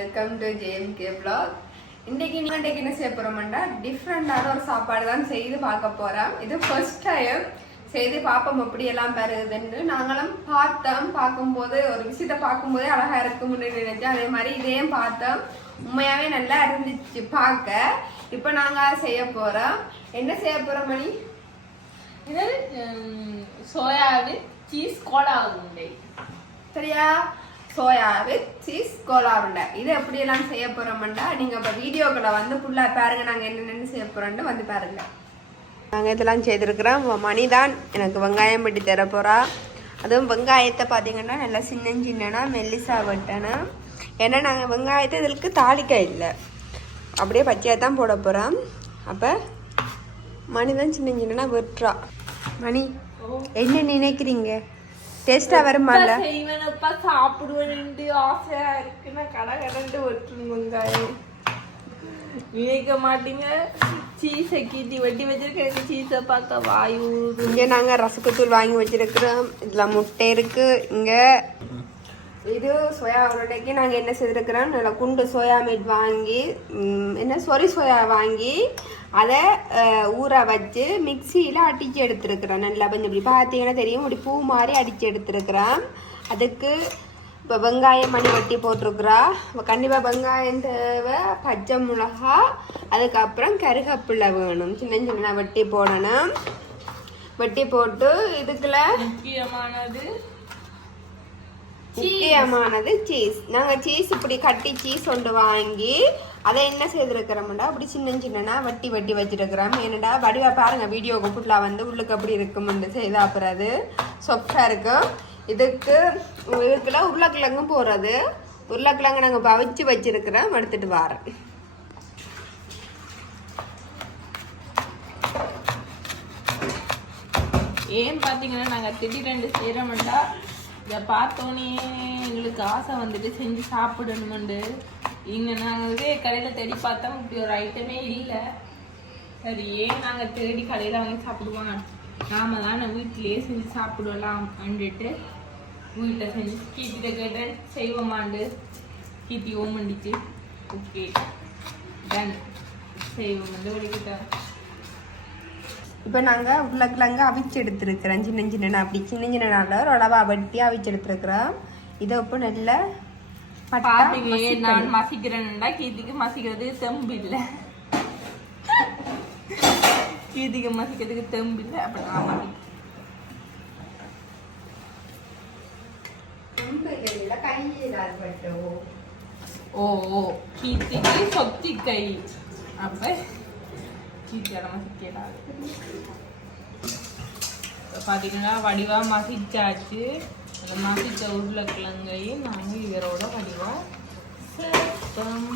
Welcome to JMK vlog. இன்னைக்கு நீங்க இன்னைக்கு என்ன செய்ய போறோம்னா டிஃப்ரெண்டான ஒரு சாப்பாடு தான் செய்து பார்க்க போறோம். இது ஃபர்ஸ்ட் டைம் செய்து பார்ப்போம் எப்படி எல்லாம் பெறுதுன்னு நாங்களும் பார்த்தோம். பார்க்கும்போது ஒரு விஷயத்த பார்க்கும்போதே அழகா இருக்கும்னு நினைச்சோம் அதே மாதிரி இதையும் பார்த்தோம். உண்மையாவே நல்லா இருந்துச்சு பார்க்க. இப்போ நாங்க அதை செய்ய போறோம். என்ன செய்ய போறோம் மணி? இது சோயாவில் சீஸ் கோலா உருண்டை. சரியா? சோயா வித் சீஸ் கோலா உருண்டை. இது எப்படியெல்லாம் செய்ய போகிறோம்டா நீங்கள் இப்போ வீடியோக்களை வந்து ஃபுல்லாக பாருங்கள் நாங்கள் என்னென்ன செய்ய போகிறோன்ட்டு வந்து பாருங்கள் நாங்கள் இதெல்லாம் செய்திருக்கிறோம். மணி தான் எனக்கு வெங்காயம் வெட்டி தர அதுவும் வெங்காயத்தை பார்த்தீங்கன்னா நல்லா சின்ன சின்னனா மெல்லிசா வெட்டணும். ஏன்னா நாங்கள் வெங்காயத்தை இதற்கு தாளிக்க இல்லை. அப்படியே பச்சையாக தான் போட போகிறோம் அப்போ மணி தான் சின்ன சின்னனா வெட்டுறா. மணி என்ன நினைக்கிறீங்க? டேஸ்ட்டாக வருமால செய்வேனப்பா சாப்பிடுவேன்ட்டு ஆசையா இருக்குன்னா கடை கடந்து ஒட்டுணும் வெங்காயம் நினைக்க மாட்டீங்க சீஸை கீட்டி வெட்டி வச்சிருக்க எனக்கு சீஸை பார்க்க வாயு. இங்கே நாங்கள் ரசக்குத்தூள் வாங்கி வச்சிருக்கிறோம். இதில் முட்டை இருக்கு. இங்கே இது சோயா உருண்டைக்கு நாங்கள் என்ன செய்திருக்கிறோம்? நல்லா குண்டு சோயா மீட் வாங்கி என்ன சொரி சோயா வாங்கி அதை ஊற வச்சு மிக்சியில் அடித்து எடுத்துருக்குறோம். நல்லா கொஞ்சம் இப்படி பார்த்தீங்கன்னா தெரியும். இப்படி பூ மாதிரி அடித்து எடுத்துருக்குறோம். அதுக்கு இப்போ வெங்காயம் மணி வெட்டி போட்டிருக்குறா கண்டிப்பாக வெங்காயம் தேவை பச்சை மிளகா அதுக்கப்புறம் கருகப்பிள்ளை வேணும். சின்ன சின்ன வெட்டி போடணும். வெட்டி போட்டு இதுக்குள்ள முக்கியமானது முக்கியமானது சீஸ் நாங்கள் சீஸ் இப்படி கட்டி சீஸ் ஒன்று வாங்கி அதை என்ன செய்திருக்கிறோம்டா? அப்படி சின்ன சின்னனா வட்டி வட்டி வச்சிருக்கிறோம். ஏன்னடா வடிவா பாருங்க வீடியோக்கு ஃபுல்லாக வந்து உள்ளுக்கு அப்படி இருக்கும்னு செய்தா அப்புறம் அது சொஃப்டாக இருக்கும் இதுக்கு இதுக்குள்ள உருளைக்கிழங்கும் போடுறது. உருளைக்கிழங்கு நாங்கள் பவிச்சு வச்சிருக்கிறோம். எடுத்துட்டு வரேன். ஏன் பார்த்தீங்கன்னா நாங்கள் திடீரெண்டு செய்கிறோம்டா இதை பார்த்தோன்னே எங்களுக்கு ஆசை வந்துட்டு செஞ்சு சாப்பிடணுமெண்டு. இங்கே நாங்கள் இதே கடையில் தேடி பார்த்தோம் இப்படி ஒரு ஐட்டமே இல்லை. சரி ஏன் நாங்கள் தேடி கடையில் வாங்கி சாப்பிடுவோம்? நாம தான் நான் வீட்டிலேயே செஞ்சு சாப்பிடலாம் அப்படின்ட்டு வீட்டில் செஞ்சு கீத்திட்ட கேட்டேன் செய்வோமாண்டு. கீத்தி ஓமண்டிச்சு. ஓகே டன் செய்வோம் வலிக்கிட்டேன் இப்போ நாங்கள் உருளைக்கிழங்கு அவிச்சு எடுத்துருக்கிறோம். சின்ன சின்ன அப்படி. சின்ன சின்ன ஒரு அளவா வெட்டி அவிச்சு எடுத்துருக்குறோம். இதை இப்போ நல்லா மசிக்கணும். நான் மசிக்கிறேன்டா. கீதிக்கு மசிக்கிறது தெம்பு இல்ல. கீதிக்கு மசிக்கிறதுக்கு தெம்பு இல்ல. அப்ப நான் மசிக்கிறேன். ஓ. கீதிக்கு சொத்தி கை அப்ப கீதியால மசிக்கிறாரு இப்ப பாத்தீங்கன்னா வடிவா மசிச்சாச்சு. அந்த மசிச்ச உருளைக்கிழங்கையும் நாங்க இவரோட வடிவா சேர்த்தோம்.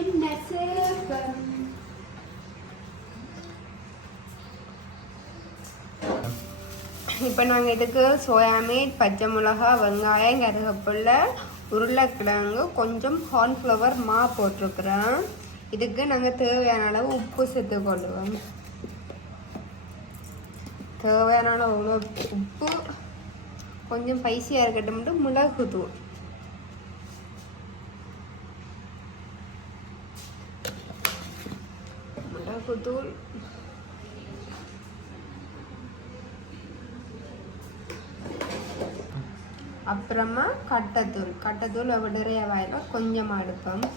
என்ன சேவம். இப்போ நாங்கள் இதுக்கு சோயா மீட் பச்சை மிளகா வெங்காயம் கருவேப்பிலை உருளைக்கிழங்கு கொஞ்சம் கார்ன்ஃப்ளவர் மா போட்டிருக்கிறோம். இதுக்கு நாங்கள் தேவையான அளவு உப்பு சேர்த்து கொள்ளுவோம். தேவையான அளவு உப்பு- கொஞ்சம் ஸ்பைசியாக இருக்கட்டும் மிளகு தூள். மிளகுத்தூள் அப்புறமா கட்டத்தூள். கட்டத்தூள் நிறைய வாயில் கொஞ்சமாக எடுப்போம்.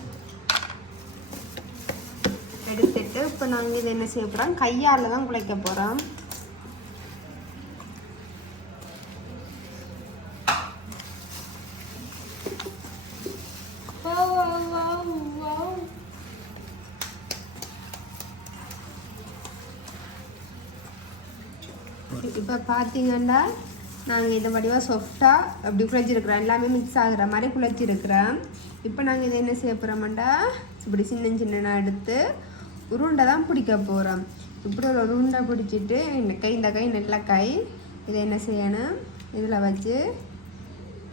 எடுத்துட்டு இப்போ நாங்கள் இதை என்ன செய்ய போகிறோம் கையால் தான் குழைக்க போகிறோம் இப்போ பார்த்தீங்கன்னா நாங்கள் இதை வடிவாக சாஃப்டாக அப்படி குழைச்சிருக்கிறோம். எல்லாமே மிக்ஸ் ஆகிற மாதிரி குழைச்சிருக்கிறோம். இப்போ நாங்கள் இதை என்ன செய்ய போகிறோம்டா இப்படி சின்ன சின்னனாக எடுத்து உருண்டை தான் பிடிக்க போகிறோம் இப்படி ஒரு உருண்டை பிடிச்சிட்டு இந்த கை இந்த கை நல்ல கை இதை என்ன செய்யணும்? இதில் வச்சு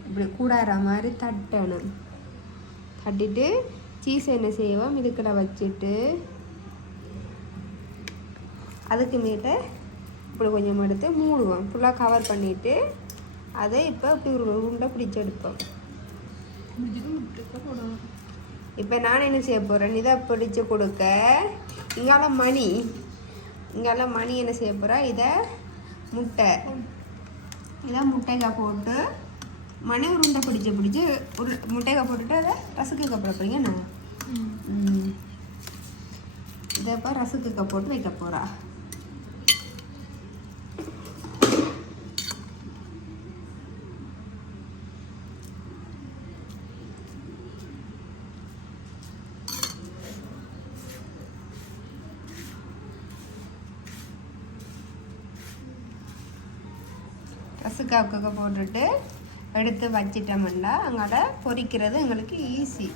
இப்படி கூடாற மாதிரி தட்டணும். தட்டிட்டு சீஸ் என்ன செய்வோம்? இதுக்கிட வச்சுட்டு அதுக்கு மேலே இப்படி கொஞ்சம் எடுத்து மூடுவோம். ஃபுல்லாக கவர் பண்ணிவிட்டு அதை இப்போ இப்படி ஒரு உருண்டை பிடிச்சி எடுப்போம். முட்டை போடணும். இப்போ நான் என்ன செய்ய போகிறேன் இதை பிடிச்சு கொடுக்க. இங்கால மணி. இங்கால மணி என்ன செய்ய போகிறா இதை முட்டை. இதை முட்டைக்காய் போட்டு மணி உருண்டை பிடிச்சு பிடிச்சி உரு முட்டைக்காய் போட்டுட்டு அதை ரசக்குக்க போட போறீங்க நான். இதை இப்போ ரசக்குக்க போட்டு வைக்க போகிறா ரசக்காவுக்கு போட்டுட்டு எடுத்து வச்சிட்டோம்னா அங்கே பொரிக்கிறது எங்களுக்கு ஈஸி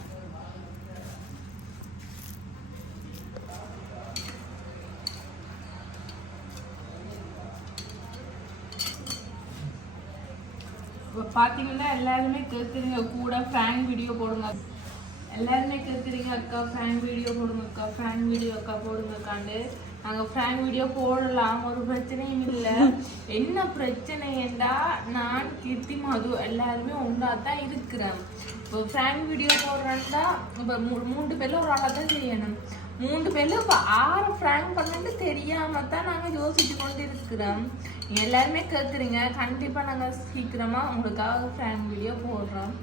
இப்போ பார்த்தீங்கன்னா எல்லாருமே கேட்குறீங்க கூட ஃபேன் வீடியோ போடுங்க. எல்லாருமே கேட்குறீங்க அக்கா ஃபேன் வீடியோ போடுங்க அக்கா ஃபேன் வீடியோ அக்கா போடுங்கக்காண்டு. நாங்கள் ஃப்ராங்க் வீடியோ போடலாம் ஒரு பிரச்சனையும் இல்லை. என்ன பிரச்சனைண்டா நான் கீர்த்தி மது எல்லாருமே ஒன்றா தான் இருக்கிறேன். இப்போ ஃப்ராங்க் வீடியோ போடுறேன்னா இப்போ மூ- மூன்று பேர்ல ஒரு ஆளாக தான் செய்யணும். மூன்று பேர்ல இப்போ ஆறு ஃப்ராங்க் பண்ணிட்டு தெரியாம தான் நாங்கள் யோசிச்சு கொண்டு இருக்கிறோம் எல்லாருமே கேட்குறீங்க கண்டிப்பாக நாங்கள் சீக்கிரமாக உங்களுக்காக ஃப்ராங்க் வீடியோ போடுறோம்.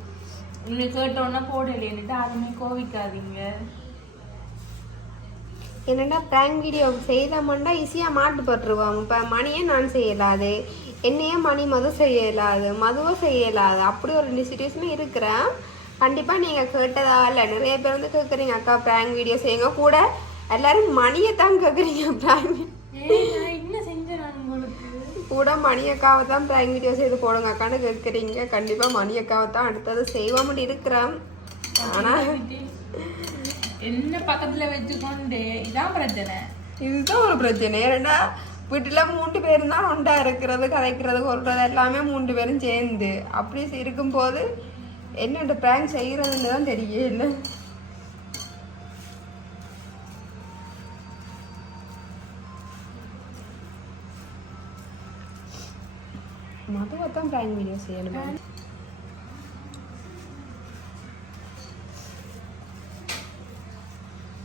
நீங்கள் கேட்டோன்னா போடலைன்னுட்டு யாருமே கோவிக்காதீங்க. என்னடா ப்ராங்க் வீடியோ செய்தோம்னா ஈஸியாக மாட்டு போட்டுருவோம் இப்போ மணியே நான் செய்யலாது என்னையே மணி மது செய்ய இயலாது மதுவும் செய்ய இயலாது அப்படி ஒரு ரெண்டு சுச்சுவேஷனும் இருக்கிறேன். கண்டிப்பாக நீங்கள் கேட்டதா இல்லை நிறைய பேர் வந்து கேட்குறீங்க அக்கா ப்ராங்க் வீடியோ செய்யுங்க. கூட எல்லாரும் மணியை தான் கேட்குறீங்க ப்ராங்க் கூட மணி அக்காவை தான் ப்ராங்க் வீடியோ செய்து போடுங்க அக்கான்னு கேட்குறீங்க கண்டிப்பாக மணி அக்காவை தான் அடுத்தது செய்வோம்னு இருக்கிறேன். ஆனால் என்ன பக்கத்தில் வச்சுக்கொண்டு? இதான் பிரச்சனை. இதுதான் ஒரு பிரச்சனை. ஏன்னா வீட்டில் மூன்று பேரும் தான் ஒன்றா இருக்கிறது கதைக்கிறது கொள்றது எல்லாமே மூன்று பேரும் சேர்ந்து. அப்படி இருக்கும்போது என்னோட ப்ராங்க் செய்கிறதுன்னு தான் தெரியல மதுவை தான் ப்ராங்க் வீடியோ செய்யணும்?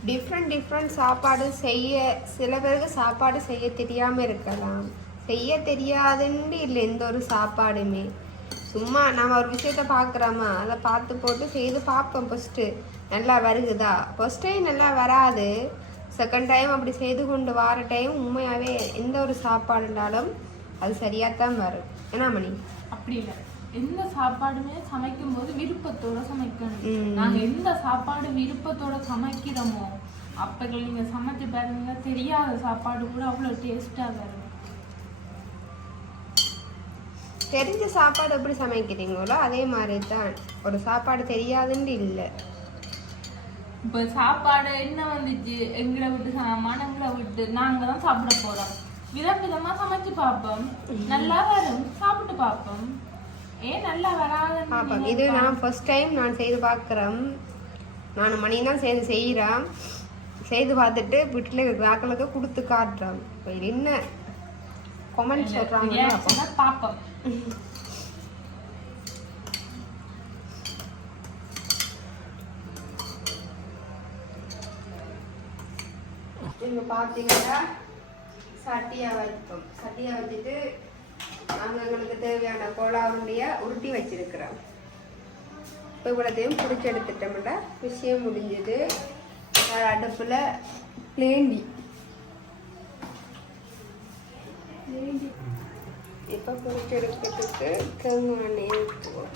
டிஃப்ரெண்ட் டிஃப்ரெண்ட் சாப்பாடு செய்ய சில பேருக்கு சாப்பாடு செய்ய தெரியாமல் இருக்கலாம். செய்ய தெரியாதுன்னு இல்லை எந்த ஒரு சாப்பாடுமே. சும்மா நம்ம ஒரு விஷயத்த பார்க்குறோமா அதை பார்த்து போட்டு செய்து பார்ப்போம் ஃபஸ்ட்டு நல்லா வருகுதா? ஃபஸ்ட் டைம் நல்லா வராது. செகண்ட் டைம் அப்படி செய்து கொண்டு வர டைம் உண்மையாகவே எந்த ஒரு சாப்பாடுனாலும் அது சரியாக தான் வரும். என்ன மணி? அப்படி இல்லை. எந்த சாப்பாடுமே சமைக்கும் போது விருப்பத்தோட சமைக்கணும். நாங்க எந்த சாப்பாடு விருப்பத்தோட சமைக்கிறோமோ அப்ப நீங்க சமைச்சு பாருங்க தெரியாத சாப்பாடு கூட அவ்வளவு டேஸ்டா வரும். தெரிஞ்ச சாப்பாடு எப்படி சமைக்கிறீங்களோ அதே மாதிரி தான் ஒரு சாப்பாடு தெரியாதுன்னு இல்லை. இப்ப சாப்பாடு என்ன வந்துச்சு? எங்களை விட்டு மனங்களை விட்டு நாங்க தான் சாப்பிட போறோம். விதம் விதமா சமைச்சு பார்ப்போம். நல்லா வரும். சாப்பிட்டு பார்ப்போம். வராதுன்னு இது நான் ஃபர்ஸ்ட் டைம் நான் செய்து பார்க்குறேன். நான் மணி தான் சேர்ந்து செய்கிறேன். செய்து பார்த்துட்டு வீட்டில் இருக்கிற ஆக்களுக்கு கொடுத்து காட்டுறேன். இப்போ என்ன? கொமெண்ட் சொல்கிறாங்க பார்ப்போம் இங்கே பார்த்தீங்கன்னா சட்டியாக வைப்போம் சட்டியாக வச்சுட்டு நாங்கள் எங்களுக்கு தேவையான கோலா உருண்டையை உருட்டி வச்சிருக்கிறோம். இப்போ இவ்வளோத்தையும் பிடிச்சி எடுத்துட்டோம்னா விஷயம் முடிஞ்சது. அடுப்பில் பிளேண்டி. இப்போ பிடிச்சி எடுக்கிறதுக்கு தேங்காய் எண்ணெய் ஊற்றுவோம்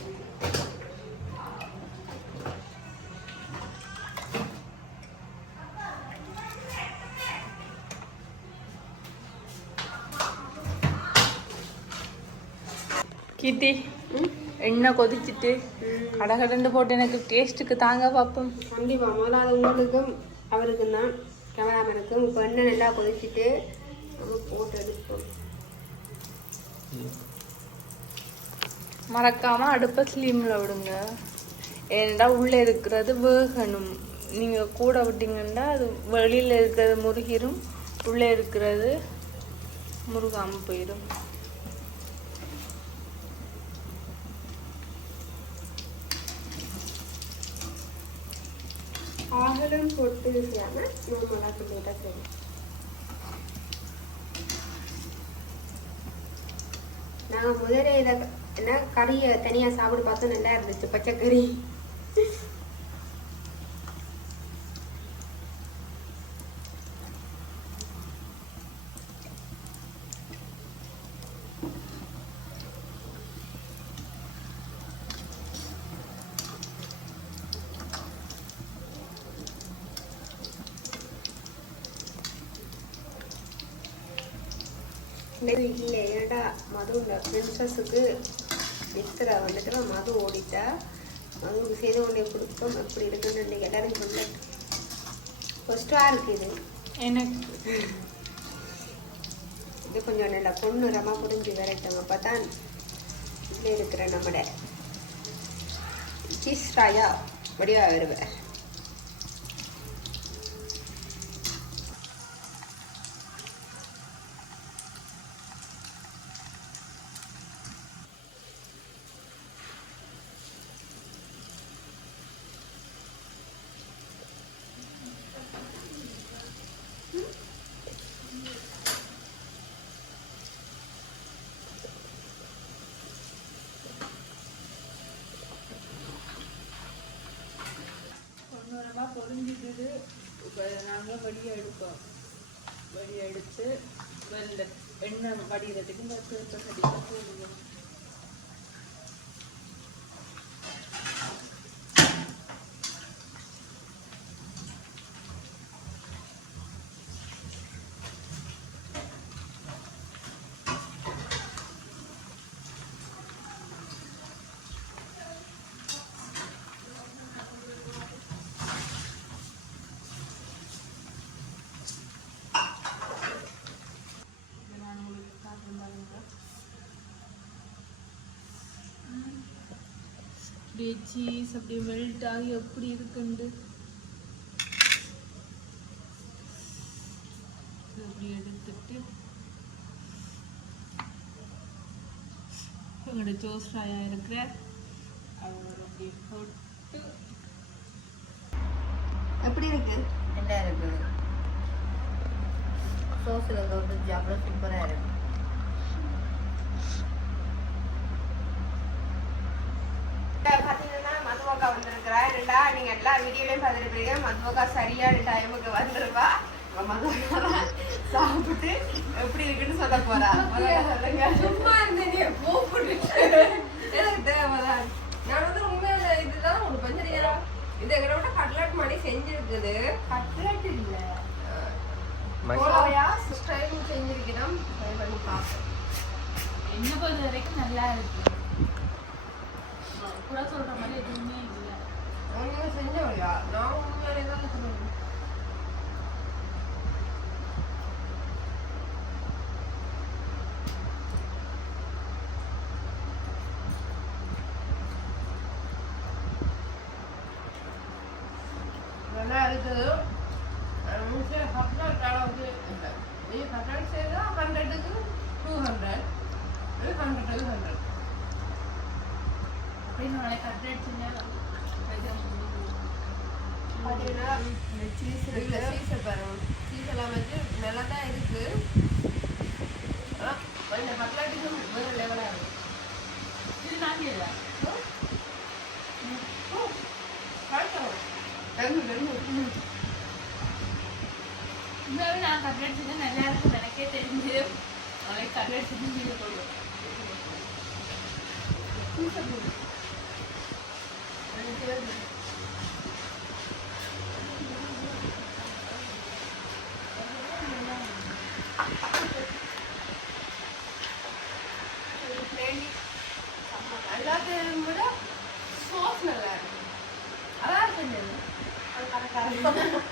கீர்த்தி எண்ணெய் கொதிச்சிட்டு? கடகடண்டு போட்டு எனக்கு டேஸ்ட்டுக்கு தாங்க பார்ப்போம் கண்டிப்பாக முதல்ல அது உங்களுக்கும் அவருக்கும் தான் கேமராமேனுக்கும் இப்போ எண்ணெய் நல்லா கொதிச்சுட்டு நம்ம போட்டு எடுப்போம். மறக்காம அடுப்பை ஸ்லீமில் விடுங்க. ஏன்னா உள்ளே இருக்கிறது வேகணும். நீங்கள் கூட விட்டீங்கன்னா அது வெளியில் இருக்கிறது முருகிரும் உள்ளே இருக்கிறது முருகாமல் போயிடும் ஆகலும் பொட்டு செய்யாம நார்மலாக கிண்டிட்டா சரி நாங்கள் முதல்ல இதை என்ன கறியை தனியாக சாப்பிட்டு பார்த்தோம் நல்லா இருந்துச்சு பச்சை கறி இந்த வீட்டில் ஏன்டா மது இந்த பிரின்சஸுக்கு மிஸ்திரா வந்துட்டு மது ஓடிட்டா. மதுவுக்கு செய்து கொண்டே கொடுத்தோம் எப்படி இருக்குன்னு இன்னைக்கு எல்லாரும் சொல்ல ஃபஸ்ட்டாக இருக்கு இது. எனக்கு. இது கொஞ்சம் நல்லா பொண்ணுரமாக புரிஞ்சு விரட்டும் அப்போ தான் இதில் இருக்கிற நம்மட சீஸ் ராயா வடிவாக வருவேன் வந்து இப்போ நாங்கள் வடியை எடுப்போம். வடியை எடுத்து வெள்ள எண்ணெய் வடிகிறதுக்கு பத்து கடிக்க போடுவோம் இதை நான் உங்களுக்கு காட்டுறேன் பாருங்க ம். அப்படியே சீஸ் அப்படியே மெல்ட் ஆகி எப்படி இருக்குண்டு? அப்படி எடுத்துட்டு எங்களோட ஜோஸ் ராயா இருக்கிற அவர் அப்படியே போட்டு. எப்படி இருக்கு? நல்லா இருக்கு. சோஸில் தொட்டு சூப்பராக இருக்கு பார்த்தீங்கன்னா வந்திருக்கிறா ரெண்டா நீங்க எல்லா வீடியோலையும் பார்த்துருப்பீங்க மதுவக்கா சரியான டைமுக்கு வந்திருப்பா இப்ப மதுவக்கா சாப்பிட்டு எப்படி இருக்குன்னு சொல்ல போறா. சொல்லுங்க. சும்மா இருந்தேன் எனக்கு தேவைதான். நான் வந்து உண்மையில இதுதான் ஒரு பஞ்சரியா இது எங்களை விட கட்லட் மாதிரி செஞ்சிருக்குது. கட்லட் இல்லை. செஞ்சிருக்கிறோம் ட்ரை பண்ணி பார்ப்போம். என்ன பொறுத்த வரைக்கும் நல்லா இருக்கு. கூட சொல்ற மாதிரி எதுவுமே இல்லை செஞ்சவளையா நான் உண்மையாலே தான் சொல்லுவேன் நல்லா இருக்குது மிஷின் ஹண்ட்ரட் அளவுக்கு இல்லை நீ ஹண்ட்ரட் செய்தால் ஹண்ட்ரடுக்கு டூ ஹண்ட்ரட் ஹண்ட்ரடுக்கு ஹண்ட்ரட் அப்படின்னு நாளைக்கு அப்டேட் செஞ்சா பார்த்தீங்கன்னா இந்த சீஸ் இருக்கு. சீஸை பாருங்க. சீஸ் எல்லாம் வச்சு நல்லா தான் இருக்கு ஆனால் இந்த ஹட்லாட்டுக்கு வேறு லெவலாக இருக்கு. இது நான் இல்லை உண்மையாவே நான் கட்லட் நல்லா இருக்கும் எனக்கே தெரிஞ்சு. நாளைக்கு கட்லட் செஞ்சு போடுவேன் எல்லாத்தையும் விட சோஸ் நல்லா இருக்கு அதான் இருக்கு அது கரெக்டாக பார்த்துட்டு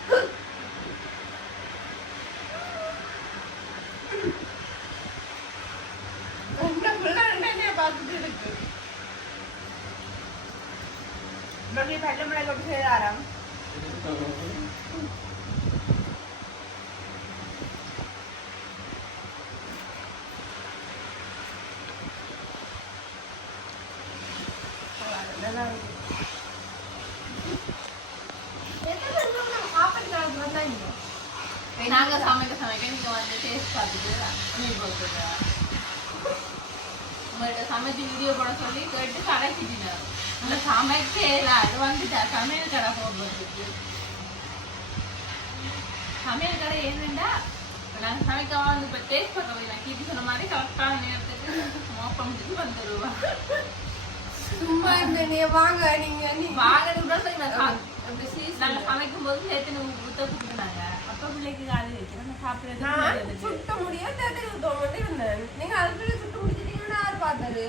பார்த்துட்டு மீன் போட்டுருக்கா உங்கள்கிட்ட சமைச்சு வீடியோ போட சொல்லி கேட்டு கடைச்சிட்டினார் சமைக்கே இல்லை அது வந்துட்டா. சமையல் கடை போடுறதுக்கு சமையல் கடை என்னண்டா? இப்ப நாங்க சமைக்க வந்து இப்போ டேஸ்ட் பண்ண போய் நான் கீட்டி சொன்ன மாதிரி கரெக்டான நேரத்துக்கு மோப்பம் முடிச்சு வந்துடுவா சும்மா இருந்த நீ வாங்க நீங்க நீ. வாங்கன்னு கூட சொல்லி நான் சா- நாங்க சமைக்கும் போது சேர்த்து ஊத்த கொடுத்துனாங்க அப்பா பிள்ளைக்கு காது வச்சு நம்ம நான் சாப்பிடுறது சுட்ட முடியும் தேர்தல் தோண்டி இருந்தேன் நீங்க அதுக்குள்ள சுட்டு முடிச்சிட்டீங்கன்னா யார் பார்த்தாரு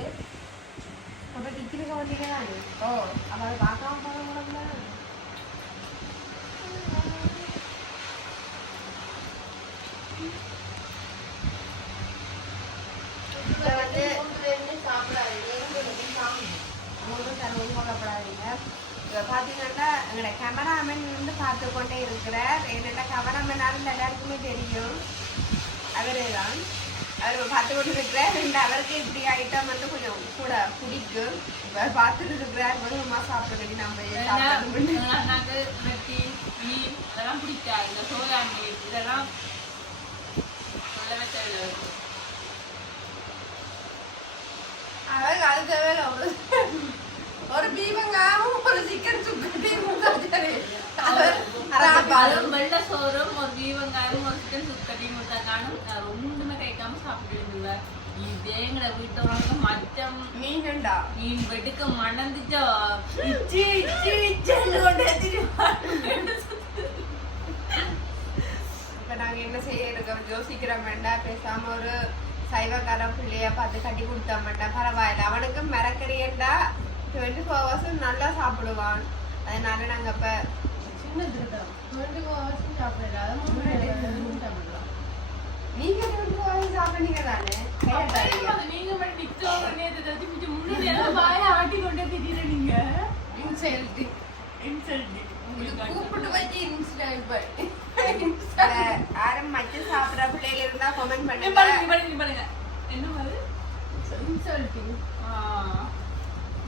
அப்ப டிக்கிலுக்கு வந்தீங்க தானே ஓ அப்ப அதை பார்க்காம போக முடியல பாத்தீங்கன்னா எங்களோட கேமராமேன் வந்து பார்த்து கொண்டே இருக்கிறார் என்னோட கேமராமேனால எல்லாருக்குமே தெரியும் அவரே தான் அவர் பார்த்து கொண்டு இருக்கிறார் ரெண்டு அவருக்கு இப்படி ஐட்டம் வந்து கொஞ்சம் கூட பிடிக்கும் இப்போ பார்த்துட்டு இருக்கிறார் கொஞ்சமா சாப்பிட நம்ம சாப்பிடணும்? நாங்க வெட்டி மீன் இந்த சோயா மீன் இதெல்லாம் சொல்லவே தேவையில்லை அது ஒரு பீவங்காவும் ஒரு சிக்கன் சுக்கட்டையும் அதுவும் வெள்ளை சோறும் ஒரு வீவங்காயும் ஒரு சிக்கன் சுக்கட்டியும் கொடுத்தா காணும் நான் ஒன்றுமே கைக்காம சாப்பிட்டு இருந்தேன் எங்களை வீட்டோட மச்சம். மீனுண்டா மீன் வெட்டுக்க மணந்துச்சோ? இச்சி இச்சி இச்சன்னு கொண்டு இப்ப நாங்க என்ன செய்ய இருக்கோம்? யோசிக்கிறோம் வேண்டாம் பேசாம ஒரு சைவக்கார பிள்ளைய பார்த்து கட்டி கொடுத்தா மாட்டேன் பரவாயில்ல. அவனுக்கு மிரக்கறியண்டா டுவெண்ட்டி ஃபோர் ஹவர்ஸும் நல்லா சாப்பிடுவான். அதனால நாங்க இப்ப டுவெண்ட்டி ஃபோர் ஹவர்ஸும் சாப்பிடலாம் நீங்க சாப்பிடுறீங்க தானே? நீங்க மட்டும் நிச்சயம் பிடிச்சு முன்னாடி எல்லாம் வாய ஆட்டி கொண்டே திடீர்னு நீங்க இன்சல்ட். இன்சல்ட் கூப்பிட்டு வச்சு இன்ஸ்டன்ட் யாரும் மச்ச சாப்பிடுற பிள்ளைகள் இருந்தா கமெண்ட் பண்ணுங்க. என்ன மாதிரி இன்சல்ட்டிங். ஆ.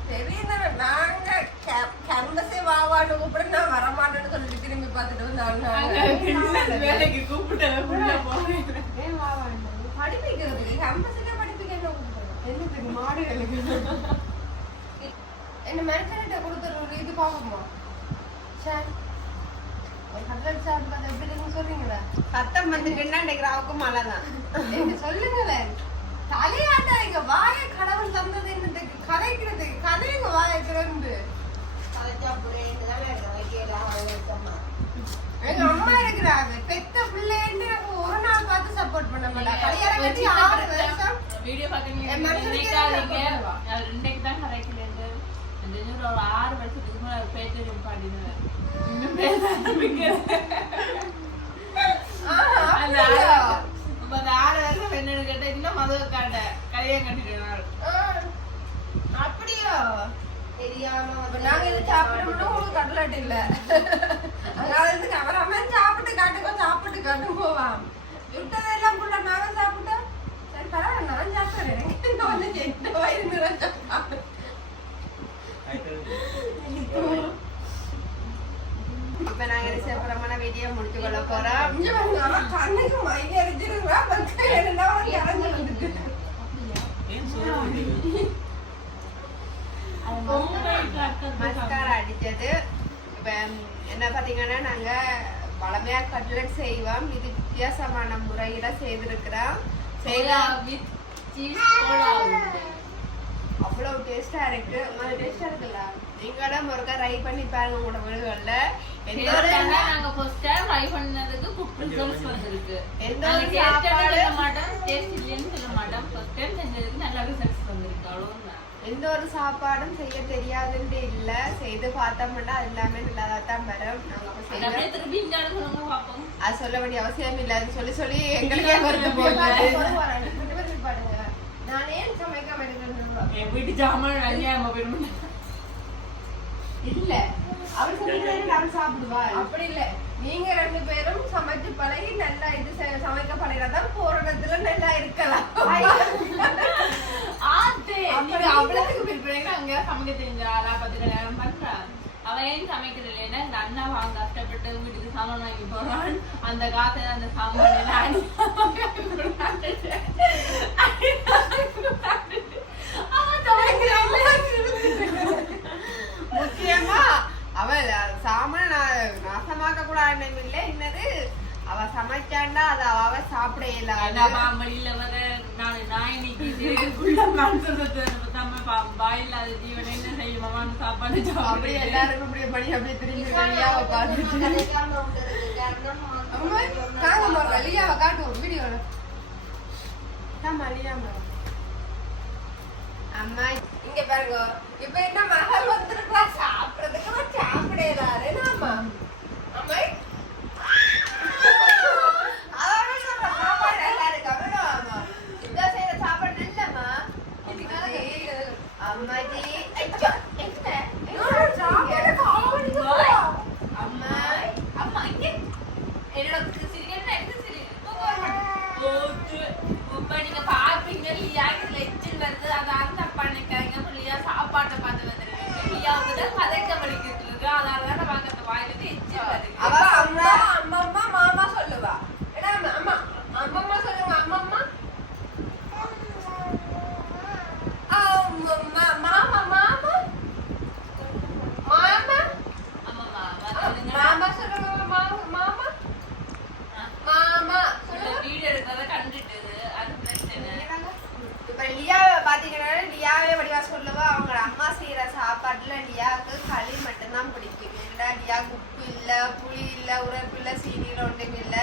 தெரியுது நாங்க கேம்பஸே வாவான்னு கூப்பிட. நான் வரமாட்டேன்னு சொல்லிட்டு திரும்பி பார்த்துட்டு வந்தாங்க வேலைக்கு கூப்பிட்டு வாவான்னு படிப்பிக்கிறதுக்கு கேம்பஸ்ல படிப்புக்கு என்ன என்னத்துக்கு? மாடுகளுக்கு என்ன மெனக்கெட்ட கொடுத்துரு இது பார்ப்போமா சரி சத்தம் வந்துட்டுன்னா இன்னைக்கு ராவுக்கு மழை தான் சொல்லுங்களேன் தலையாட்டாங்க வாய கடவுள். பெத்த பிள்ளைன்னு ஒரு நாள் பார்த்து சப்போர்ட் பண்ண மாட்டாங்க கல்யாணம் கட்டி ஆறு வருஷம். வீடியோ பாக்குறீங்க ரெண்டைக்கு தான் கரைக்கல இந்த ஒரு ஆறு வருஷத்துக்கு மேல பேச்சு பாடினேன் இன்னும் பேச ஆரம்பிக்கிறேன் ஆஹா, அந்த அப்படியா? ஆறு- வருஷம் என்னன்னு கேட்டா இன்னும் மதுவை காட்ட கல்யாணம் கட்டிட்டு அப்படியா? தெரியாம நாங்க இது சாப்பிட்டோம்னா உங்களுக்கு கட்லட் இல்ல. அதனால இருந்து கவராமன் சாப்பிட்டு காட்டுக்கோ சாப்பிட்டு காட்டு போவான் விட்டதெல்லாம் புள்ள நாங்க சாப்பிட்டோம் சரி பரவாயில்ல நான் சாப்பிடுறேன். எனக்கு வந்து எட்டு வயிறு நிறைஞ்ச சாப்பிடு. இப்ப நாங்க போறோம்னா வீடியோ முடிச்சு கொள்ள போறோம். கண்ணுக்கு மை அடிச்சிருங்க பக்கம் என்ன இறங்கி வந்துட்டு. மஸ்காரா அடிச்சது. இப்போ என்ன பார்த்தீங்கன்னா நாங்கள் பழமையாக கட்லெட் செய்வோம் இது வித்தியாசமான முறையில் செய்திருக்கிறோம் செய்யலாம் வித் சீஸ் கோலா டேஸ்ட்டாக இருக்கு. அது டேஸ்ட்டாக இருக்குல்ல? நீங்களும் ஒருக்கா ட்ரை பண்ணி பாருங்க உங்களோட வீடுகளில். எந்த ஒரு நாங்க time try பண்ணதுக்கு results வந்திருக்கு. எந்த ஒரு சாப்பாடு- சொல்ல மாட்டோம், taste இல்லைன்னு சொல்ல மாட்டோம். first time செஞ்சதுக்கு நல்ல results வந்திருக்கு. எந்த ஒரு சாப்பாடும் செய்ய தெரியாதுன்ட்டு இல்லை. செய்து பார்த்தோம்னா அது எல்லாமே நல்லா தான் வரும் நாங்கள் அது சொல்ல வேண்டிய அவசியம் இல்லைன்னு சொல்லி சொல்லி எங்களுக்கே வருது நான் ஏன் சமைக்காம இருக்கிறேன் என் வீட்டு ஜாமான் அநியாயமா போயிடும். இல்ல. அவள் சமைக்கிறாரு அவள் சாப்பிடுவா? அப்படி இல்ல. நீங்க ரெண்டு பேரும் சமைச்சு பழகி நல்லா இது சமைக்க பழகிறதான் போற இடத்துல நல்லா இருக்கலாம். நீங்க அவ்வளவுக்கு அங்க சமைக்க தெரிஞ்ச ஆளா பார்த்து கல்யாணம் பண்றா. அவன் ஏன் சமைக்கிறது இல்லைன்னா இந்த அண்ணா வாங்க கஷ்டப்பட்டு வீட்டுக்கு சாமான் வாங்கி போறான். அந்த காத்துல அந்த சாமான் முக்கியமா அவ சாமான நாசமாக்க கூட இல்லை. என்னது? அவ சமைச்சாண்டா அது அவ சாப்பிட இயலாது. பாம்படியில வர நாலு நாய் நிக்கிது உள்ள மனுஷத்தை நம்ம பாயில் அது ஜீவன் என்ன செய்யுமான்னு சாப்பாடு அப்படி சாப்பிடு எல்லாருக்கும் இப்படி படி அப்படியே திரும்பி மரம் லியாவை காட்டுவோம் லியாமா அம்மா இங்க பாருங்க. இப்ப என்ன மகள் வந்திருக்கா? சாப்பிடுறதுக்கு சாப்பிடலாரு நாம அம்மா அவன் சொல்ற சாப்பாடு நல்லா இருக்கு அவனும் ஆமா இந்த செய்யற சாப்பாடு நல்லம்மா அம்மாஜி ஐயோ என்ன சாப்பாடு காவடி அம்மா அம்மா இங்க என்னோட சிரிக்கிறேன் எடுத்து சிரி போச்சு இப்ப நீங்க பாப்பீங்க லியா இதுல எச்சில் வருது அது அந்த அப்பா நினைக்காங்க அப்ப லியா சாப்பாட்டை பார்த்து வந்துருக்கீங்க லியாவுக்கு தான் கதைக்க வலிக்கிட்டு இருக்கு அதனால தான் நம்ம அந்த வாயில இருந்து எச்சில் வருது அவ அம்மா அம்மம்மா மாமா சொல்லுவா ஏடா அம்மா அம்மம்மா சொல்லுங்க அம்மம்மா அம்மம்மா மாமா மாமா மாமா ஆமாம்மா வருதுங்க மாமா சொல்லுங்க மாமா மாமா. மாமா. இந்த வீடு எடுக்கிறத கண்டுட்டு அது பிரச்சனை இப்ப லியாவை வடிவா சொல்லுவா. அவங்க அம்மா செய்யற சாப்பாட்டுல லியாவுக்கு களி மட்டும்தான் பிடிக்கும். இல்ல லியாவுக்கு உப்பு இல்ல புளி இல்ல உரப்பு இல்ல சீனியில ஒன்றும் இல்ல.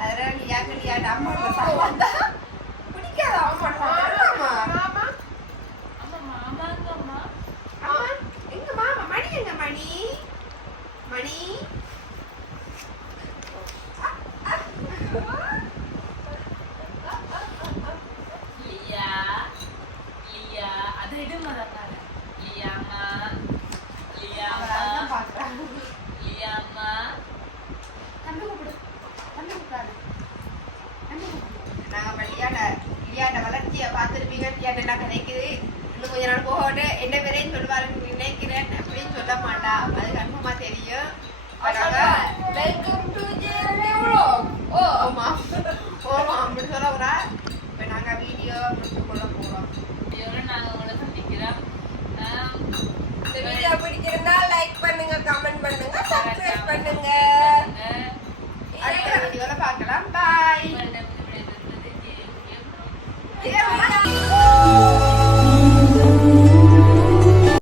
அதனால லியாக்கு லியாட்ட அம்மா சாப்பாடு நாங்கள் விளையாட விளையாட வளர்ச்சியை பார்த்துருப்பீங்க. விளையாட என்ன கிடைக்குது? இன்னும் கொஞ்ச நாள் என்ன பேரையும் சொல்வாருன்னு நினைக்கிறேன் அப்படின்னு சொல்ல மாட்டா. அது கன்ஃபார்மா தெரியும். வெல்கம் ஓ ஆமா. ஓமா அப்படி சொல்ல வீடியோ முடிச்சு கொள்ள போகிறோம் உங்களை சந்திக்கிறோம். இந்த வீடியோ பிடிச்சிருந்தா லைக் பண்ணுங்க கமெண்ட் பண்ணுங்க சப்ஸ்கிரைப் பண்ணுங்க. 안 녕.